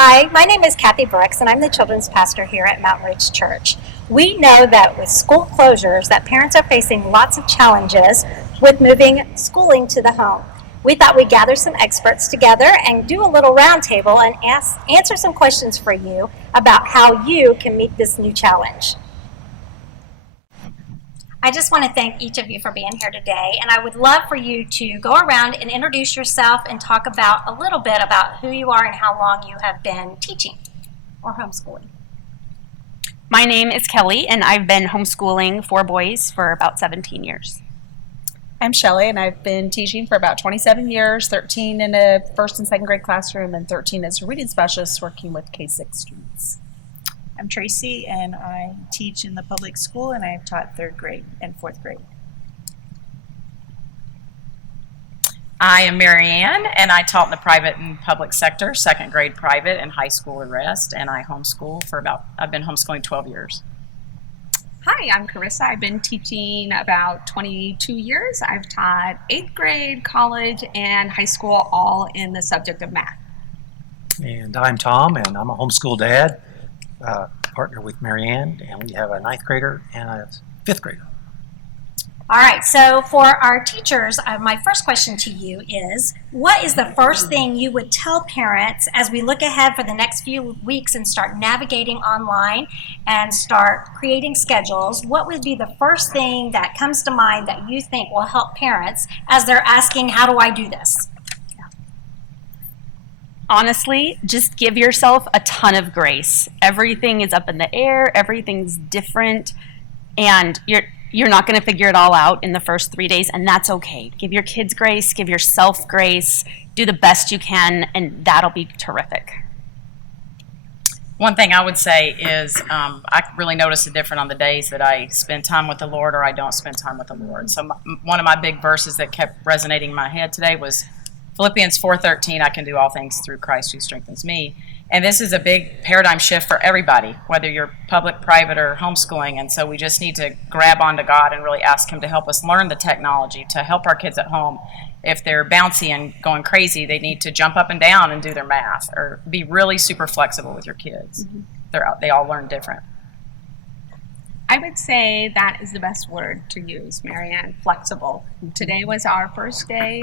Hi, my name is Cathy Brooks, and I'm the children's pastor here at Mountain Ridge Church. We know that with school closures, that parents are facing lots of challenges with moving schooling to the home. We thought we'd gather some experts together and do a little roundtable and answer some questions for you about how you can meet this new challenge. I just want to thank each of you for being here today, and I would love for you to go around and introduce yourself and talk about a little bit about who you are and how long you have been teaching or homeschooling. My name is Kelly, and I've been homeschooling 4 boys for about 17 years. I'm Shelley, and I've been teaching for about 27 years, 13 in a first and second grade classroom, and 13 as a reading specialist working with K-6 students. I'm Tracy, and I teach in the public school, and I've taught 3rd grade and 4th grade. I am Marianne, and I taught in the private and public sector, 2nd grade private and high school and rest, and I homeschool I've been homeschooling 12 years. Hi, I'm Carissa. I've been teaching about 22 years. I've taught 8th grade, college, and high school, all in the subject of math. And I'm Tom, and I'm a homeschool dad, partner with Marianne, and we have a 9th grader and a 5th grader. All right, so for our teachers, my first question to you is, what is the first thing you would tell parents as we look ahead for the next few weeks and start navigating online and start creating schedules? What would be the first thing that comes to mind that you think will help parents as they're asking, how do I do this? Honestly, just give yourself a ton of grace. Everything is up in the air, everything's different, and you're not going to figure it all out in the first 3 days, and that's okay. Give your kids grace, give yourself grace, do the best you can, and that'll be terrific. One thing I would say is I really notice a difference on the days that I spend time with the Lord or I don't spend time with the Lord. So one of my big verses that kept resonating in my head today was Philippians 4:13, I can do all things through Christ who strengthens me. And this is a big paradigm shift for everybody, whether you're public, private, or homeschooling. And so we just need to grab onto God and really ask Him to help us learn the technology, to help our kids at home. If they're bouncy and going crazy, they need to jump up and down and do their math, or be really super flexible with your kids. Mm-hmm. They all learn different. I would say that is the best word to use, Marianne, flexible. Today was our first day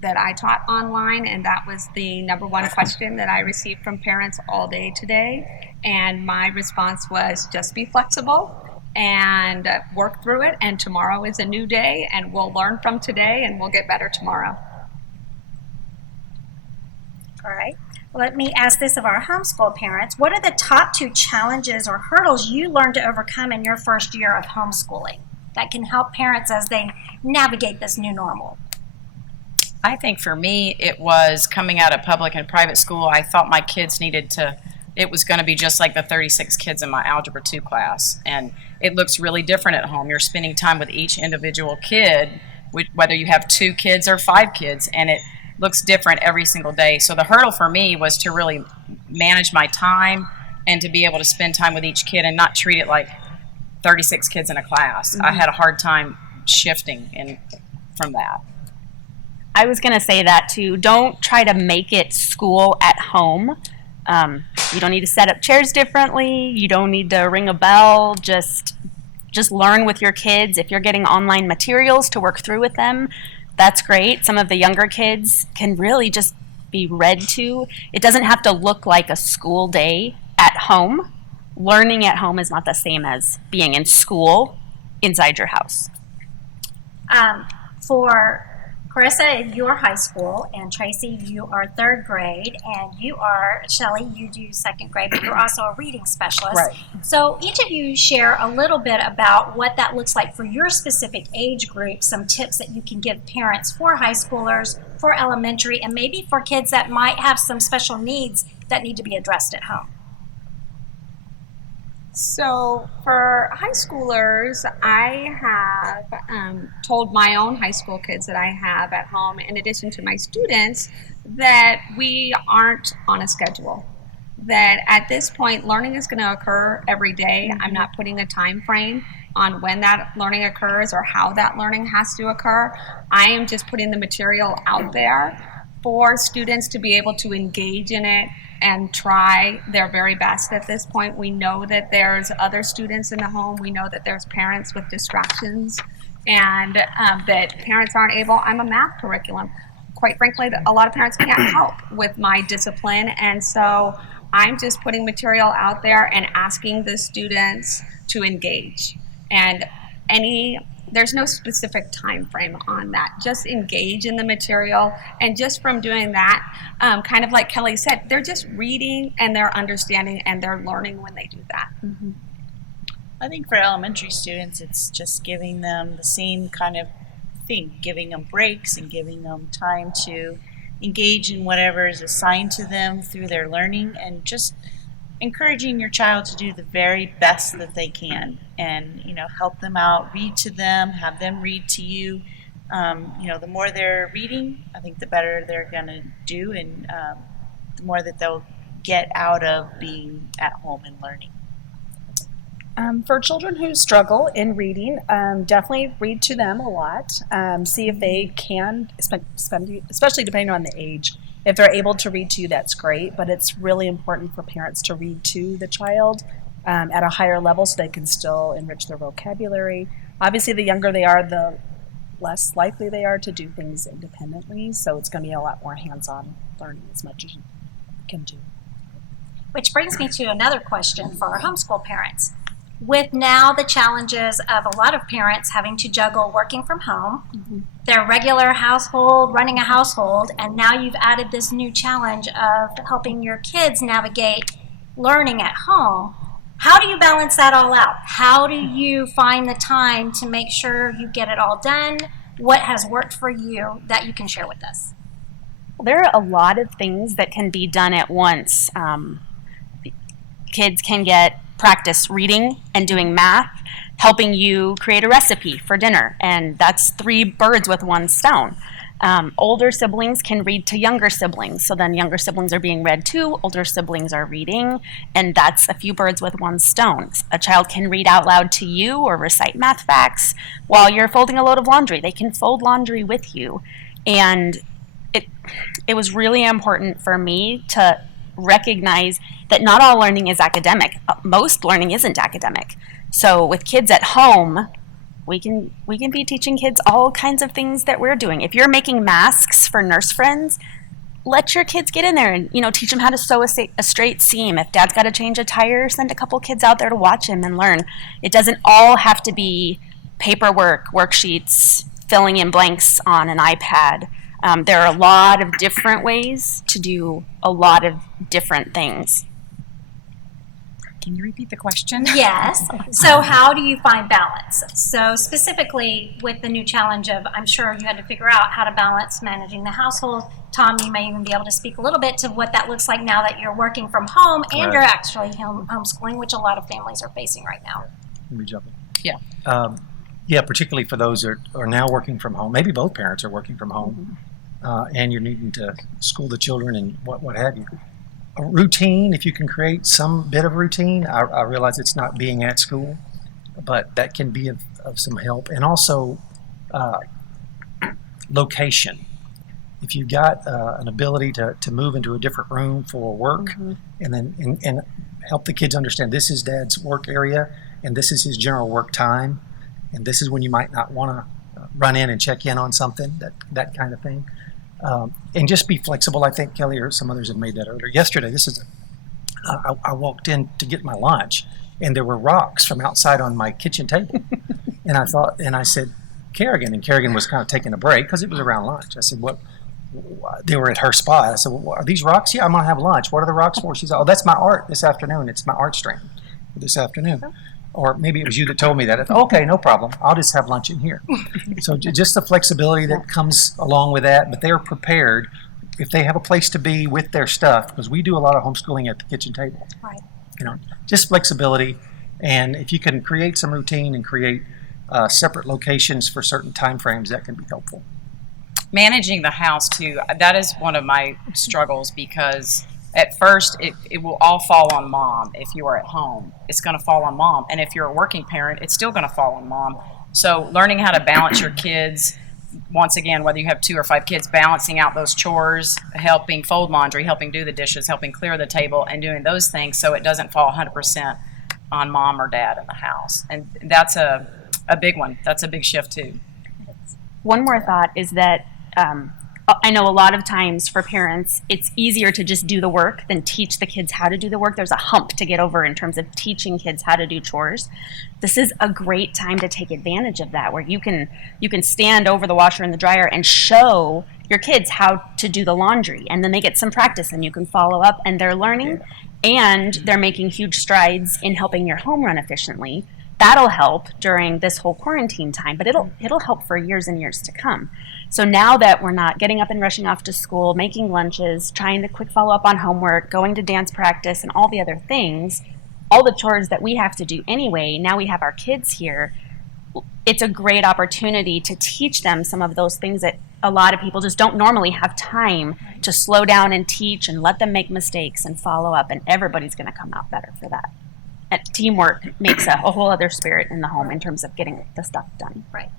that I taught online, and that was the number one question that I received from parents all day today. And my response was just be flexible and work through it, and tomorrow is a new day, and we'll learn from today, and we'll get better tomorrow. All right. Let me ask this of our homeschool parents. What are the top 2 challenges or hurdles you learned to overcome in your first year of homeschooling that can help parents as they navigate this new normal? I think for me, it was coming out of public and private school. I thought my kids it was going to be just like the 36 kids in my Algebra 2 class. And it looks really different at home. You're spending time with each individual kid, whether you have 2 kids or 5 kids, and it looks different every single day. So the hurdle for me was to really manage my time and to be able to spend time with each kid and not treat it like 36 kids in a class. Mm-hmm. I had a hard time shifting from that. I was going to say that too. Don't try to make it school at home. You don't need to set up chairs differently. You don't need to ring a bell. Just learn with your kids. If you're getting online materials to work through with them, that's great. Some of the younger kids can really just be read to. It doesn't have to look like a school day at home. Learning at home is not the same as being in school inside your house. For Carissa, you're high school, and Tracy, you are 3rd grade, and Shelley, you do 2nd grade, but you're also a reading specialist. Right. So each of you share a little bit about what that looks like for your specific age group, some tips that you can give parents for high schoolers, for elementary, and maybe for kids that might have some special needs that need to be addressed at home. So for high schoolers, I have told my own high school kids that I have at home, in addition to my students, that we aren't on a schedule. That at this point, learning is going to occur every day. I'm not putting a time frame on when that learning occurs or how that learning has to occur. I am just putting the material out there for students to be able to engage in it and try their very best at this point. We know that there's other students in the home. We know that there's parents with distractions, and that parents aren't able. I'm a math curriculum. Quite frankly, a lot of parents can't help with my discipline, and so I'm just putting material out there and asking the students to engage. And there's no specific time frame on that. Just engage in the material, and just from doing that, kind of like Kelly said, they're just reading and they're understanding and they're learning when they do that. Mm-hmm. I think for elementary students, it's just giving them the same kind of thing, giving them breaks and giving them time to engage in whatever is assigned to them through their learning, and just encouraging your child to do the very best that they can, and help them out, read to them, have them read to you. The more they're reading, I think the better they're going to do, and the more that they'll get out of being at home and learning. For children who struggle in reading, definitely read to them a lot. See if they can, especially depending on the age. If they're able to read to you, that's great, but it's really important for parents to read to the child at a higher level so they can still enrich their vocabulary. Obviously, the younger they are, the less likely they are to do things independently, so it's going to be a lot more hands-on learning as much as you can do. Which brings me to another question for our homeschool parents. With now the challenges of a lot of parents having to juggle working from home, their regular household, running a household, and now you've added this new challenge of helping your kids navigate learning at home, how do you balance that all out? How do you find the time to make sure you get it all done? What has worked for you that you can share with us? There are a lot of things that can be done at once. Kids can get practice reading and doing math, helping you create a recipe for dinner, and that's 3 birds with 1 stone. Older siblings can read to younger siblings, so then younger siblings are being read to, older siblings are reading, and that's a few birds with 1 stone. A child can read out loud to you or recite math facts while you're folding a load of laundry. They can fold laundry with you, and it was really important for me to recognize that not all learning is academic. Most learning isn't academic. So with kids at home, we can be teaching kids all kinds of things that we're doing. If you're making masks for nurse friends, let your kids get in there and teach them how to sew a straight seam. If dad's got to change a tire, send a couple kids out there to watch him and learn. It doesn't all have to be paperwork, worksheets, filling in blanks on an iPad. There are a lot of different ways to do a lot of different things. Can you repeat the question? Yes. So how do you find balance? So specifically with the new challenge of, I'm sure you had to figure out how to balance managing the household. Tom, you may even be able to speak a little bit to what that looks like now that you're working from home and Right. you're actually homeschooling, which a lot of families are facing right now. Let me jump in. Yeah. Yeah, particularly for those that are now working from home. Maybe both parents are working from home, and you're needing to school the children and what have you. A routine, if you can create some bit of routine, I realize it's not being at school, but that can be of some help. And also location. If you've got an ability to move into a different room for work, and then and help the kids understand this is dad's work area and this is his general work time, and this is when you might not want to run in and check in on something, that kind of thing. And just be flexible. I think Kelly or some others have made that earlier. Yesterday, I walked in to get my lunch, and there were rocks from outside on my kitchen table. And I said, Kerrigan, and Kerrigan was kind of taking a break because it was around lunch. I said, what? They were at her spot. I said, well, are these rocks? Yeah, I'm going to have lunch. What are the rocks for? She said, oh, that's my art this afternoon. It's my art stream this afternoon. Or maybe it was you that told me that. I thought, okay, no problem. I'll just have lunch in here. So just the flexibility that comes along with that, but they're prepared if they have a place to be with their stuff, because we do a lot of homeschooling at the kitchen table. Right. Just flexibility, and if you can create some routine and create separate locations for certain time frames, that can be helpful. Managing the house too, that is one of my struggles, because at first it will all fall on mom. If you are at home, it's going to fall on mom, and if you're a working parent, it's still going to fall on mom. So learning how to balance your kids once again, whether you have 2 or 5 kids, balancing out those chores, helping fold laundry, helping do the dishes, helping clear the table, and doing those things so it doesn't fall 100% on mom or dad in the house. And that's a big one. That's a big shift too. One more thought is that I know a lot of times for parents, it's easier to just do the work than teach the kids how to do the work. There's a hump to get over in terms of teaching kids how to do chores. This is a great time to take advantage of that, where you can stand over the washer and the dryer and show your kids how to do the laundry, and then they get some practice and you can follow up, and they're learning and they're making huge strides in helping your home run efficiently. That'll help during this whole quarantine time, but it'll help for years and years to come. So now that we're not getting up and rushing off to school, making lunches, trying to quick follow up on homework, going to dance practice, and all the other things, all the chores that we have to do anyway, now we have our kids here. It's a great opportunity to teach them some of those things that a lot of people just don't normally have time to slow down and teach and let them make mistakes and follow up, and everybody's going to come out better for that. And teamwork makes a whole other spirit in the home in terms of getting the stuff done. Right.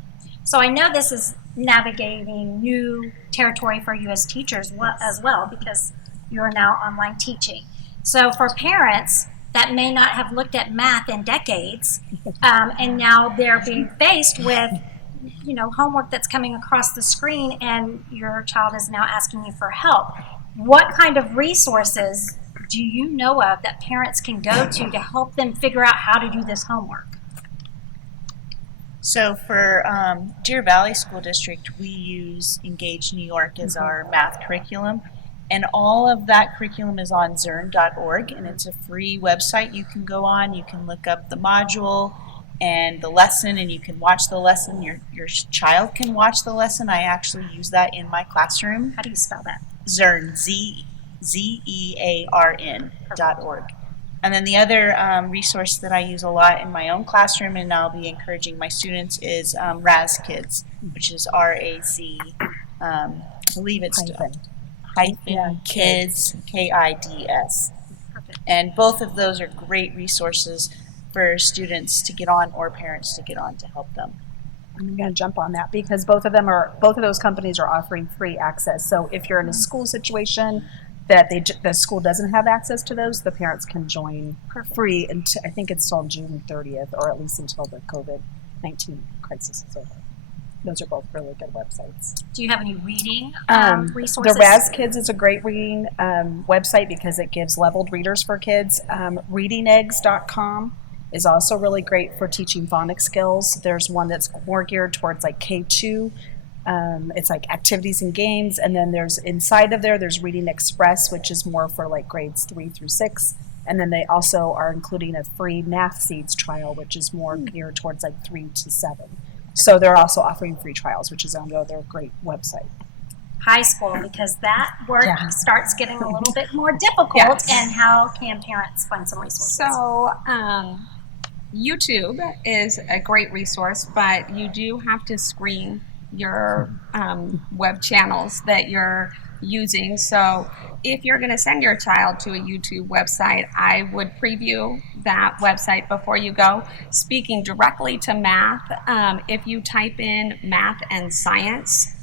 So I know this is navigating new territory for you as teachers as well, because you are now online teaching. So for parents that may not have looked at math in decades, and now they're being faced with, homework that's coming across the screen, and your child is now asking you for help. What kind of resources do you know of that parents can go to help them figure out how to do this homework? So for Deer Valley School District, we use Engage New York as our math curriculum. And all of that curriculum is on Zern.org, and it's a free website you can go on. You can look up the module and the lesson, and you can watch the lesson. Your child can watch the lesson. I actually use that in my classroom. How do you spell that? Zern, ZEARN.org. And then the other resource that I use a lot in my own classroom, and I'll be encouraging my students, is Raz Kids, which is RAZ. I believe it's hyphen kids, KIDS. And both of those are great resources for students to get on or parents to get on to help them. I'm going to jump on that because both of those companies are offering free access. So if you're in a school situation that the school doesn't have access to those, the parents can join for free. And I think it's till June 30th, or at least until the COVID-19 crisis is over. Those are both really good websites. Do you have any reading resources? The Raz Kids is a great reading website because it gives leveled readers for kids. Readingeggs.com is also really great for teaching phonics skills. There's one that's more geared towards like K2. It's like activities and games, and then there's Reading Express, which is more for like grades 3 through 6, and then they also are including a free Math Seeds trial, which is more geared towards like 3 to 7. So they're also offering free trials, which is another great website. High school, because that work starts getting a little bit more difficult. Yes. And how can parents find some resources? So YouTube is a great resource, but you do have to screen your web channels that you're using. So if you're going to send your child to a YouTube website, I would preview that website before you go. Speaking directly to math, if you type in math and science,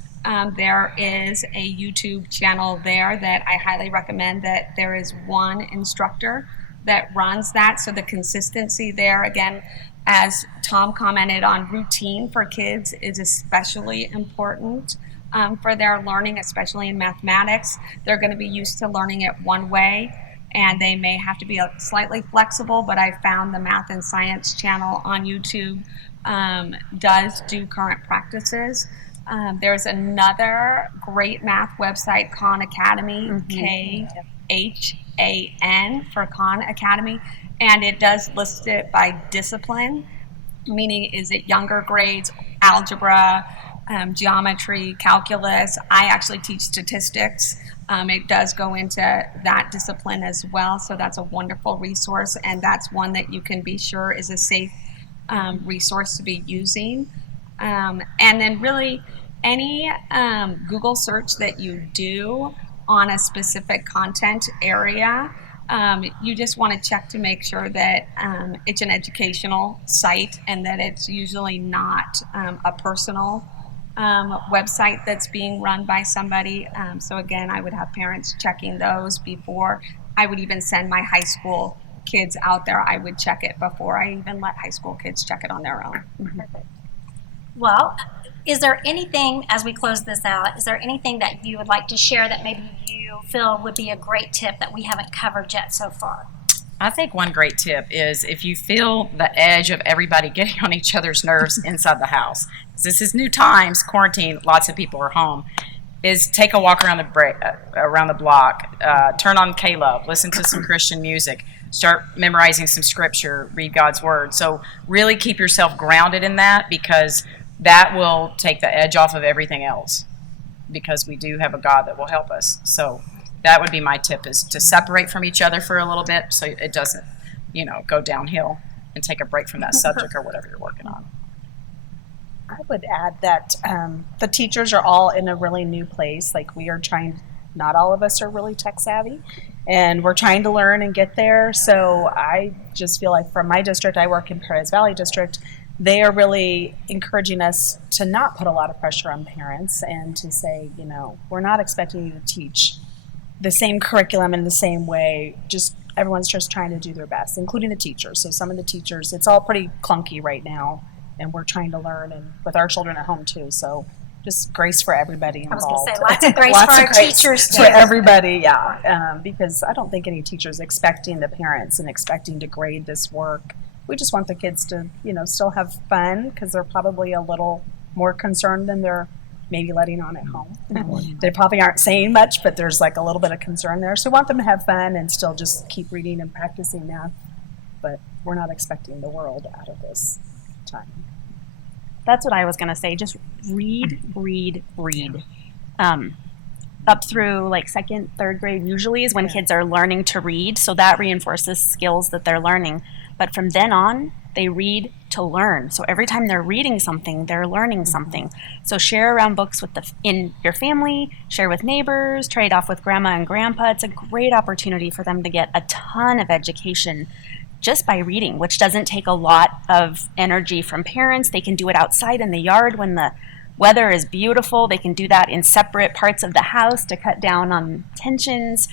there is a YouTube channel there that I highly recommend. That there is one instructor that runs that, so the consistency there, again, as Tom commented on, routine for kids is especially important for their learning, especially in mathematics. They're going to be used to learning it one way, and they may have to be slightly flexible, but I found the Math and Science channel on YouTube does do current practices. There's another great math website, Khan Academy, KHAN for Khan Academy, and it does list it by discipline, meaning is it younger grades, algebra, geometry, calculus. I actually teach statistics. It does go into that discipline as well, so that's a wonderful resource, and that's one that you can be sure is a safe resource to be using. And then really any Google search that you do on a specific content area, you just want to check to make sure that it's an educational site and that it's usually not a personal website that's being run by somebody. So again, I would have parents checking those before I would even send my high school kids out there. I would check it before I even let high school kids check it on their own. Perfect. Well, is there anything, as we close this out, is there anything that you would like to share that maybe you feel would be a great tip that we haven't covered yet so far? I think one great tip is if you feel the edge of everybody getting on each other's nerves inside the house, 'cause this is new times, quarantine, lots of people are home, is take a walk around the block, turn on K-Love, listen to some Christian music, start memorizing some scripture, read God's word. So really keep yourself grounded in that, because that will take the edge off of everything else, because we do have a God that will help us. So that would be my tip, is to separate from each other for a little bit so it doesn't, go downhill, and take a break from that subject or whatever you're working on. I would add that the teachers are all in a really new place. Like, we are trying, not all of us are really tech savvy, and we're trying to learn and get there. So I just feel like from my district, I work in Paradise Valley District, they are really encouraging us to not put a lot of pressure on parents and to say, we're not expecting you to teach the same curriculum in the same way. Just everyone's just trying to do their best, including the teachers. So some of the teachers, it's all pretty clunky right now, and we're trying to learn, and with our children at home too. So just grace for everybody involved. I was going to say, lots of grace for our teachers too. For everybody, yeah. Because I don't think any teacher is expecting the parents and expecting to grade this work. We just want the kids to, still have fun, because they're probably a little more concerned than they're maybe letting on at home. They probably aren't saying much, but there's like a little bit of concern there. So we want them to have fun and still just keep reading and practicing math. But we're not expecting the world out of this time. That's what I was going to say. Just read. Up through like second, third grade usually is when kids are learning to read. So that reinforces skills that they're learning. But from then on, they read to learn. So every time they're reading something, they're learning something. So share around books in your family, share with neighbors, trade off with grandma and grandpa. It's a great opportunity for them to get a ton of education just by reading, which doesn't take a lot of energy from parents. They can do it outside in the yard when the weather is beautiful. They can do that in separate parts of the house to cut down on tensions.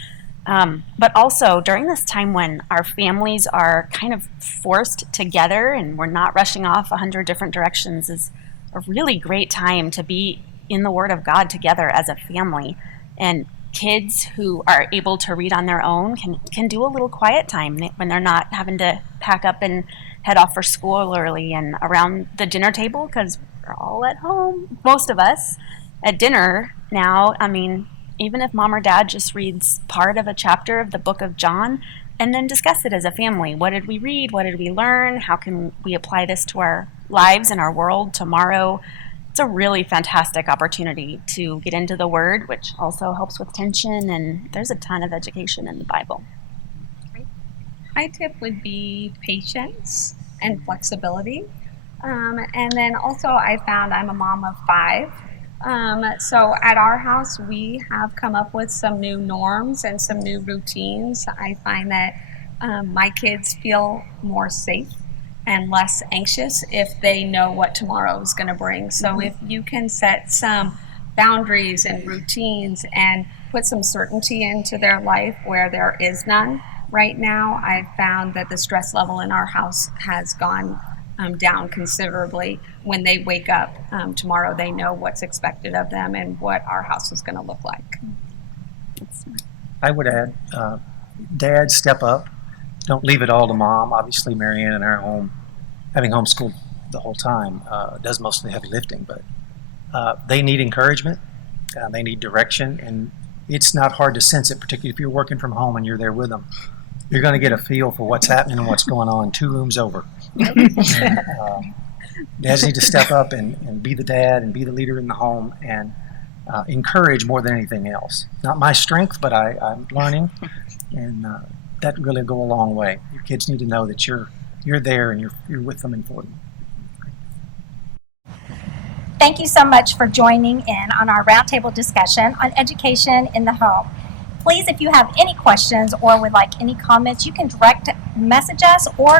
But also during this time when our families are kind of forced together and we're not rushing off 100 different directions, is a really great time to be in the Word of God together as a family. And kids who are able to read on their own can do a little quiet time when they're not having to pack up and head off for school early, and around the dinner table, because we're all at home, most of us, at dinner now. I mean, even if mom or dad just reads part of a chapter of the book of John and then discuss it as a family. What did we read? What did we learn? How can we apply this to our lives and our world tomorrow? It's a really fantastic opportunity to get into the Word, which also helps with tension, and there's a ton of education in the Bible. My tip would be patience and flexibility. And then also I found I'm a mom of 5. So at our house, we have come up with some new norms and some new routines. I find that my kids feel more safe and less anxious if they know what tomorrow is going to bring. So if you can set some boundaries and routines and put some certainty into their life where there is none right now, I've found that the stress level in our house has gone down considerably. When they wake up tomorrow, they know what's expected of them and what our house is going to look like. I would add, Dad, step up. Don't leave it all to Mom. Obviously, Marianne in our home, having homeschooled the whole time, does most of the heavy lifting. But they need encouragement. They need direction. And it's not hard to sense it, particularly if you're working from home and you're there with them. You're going to get a feel for what's happening and what's going on 2 rooms over. Dads need to step up and be the dad and be the leader in the home and encourage more than anything else. Not my strength, but I'm learning, and that really go a long way. Your kids need to know that you're there and you're with them and for them. Thank you so much for joining in on our roundtable discussion on education in the home. Please, if you have any questions or would like any comments, you can direct message us or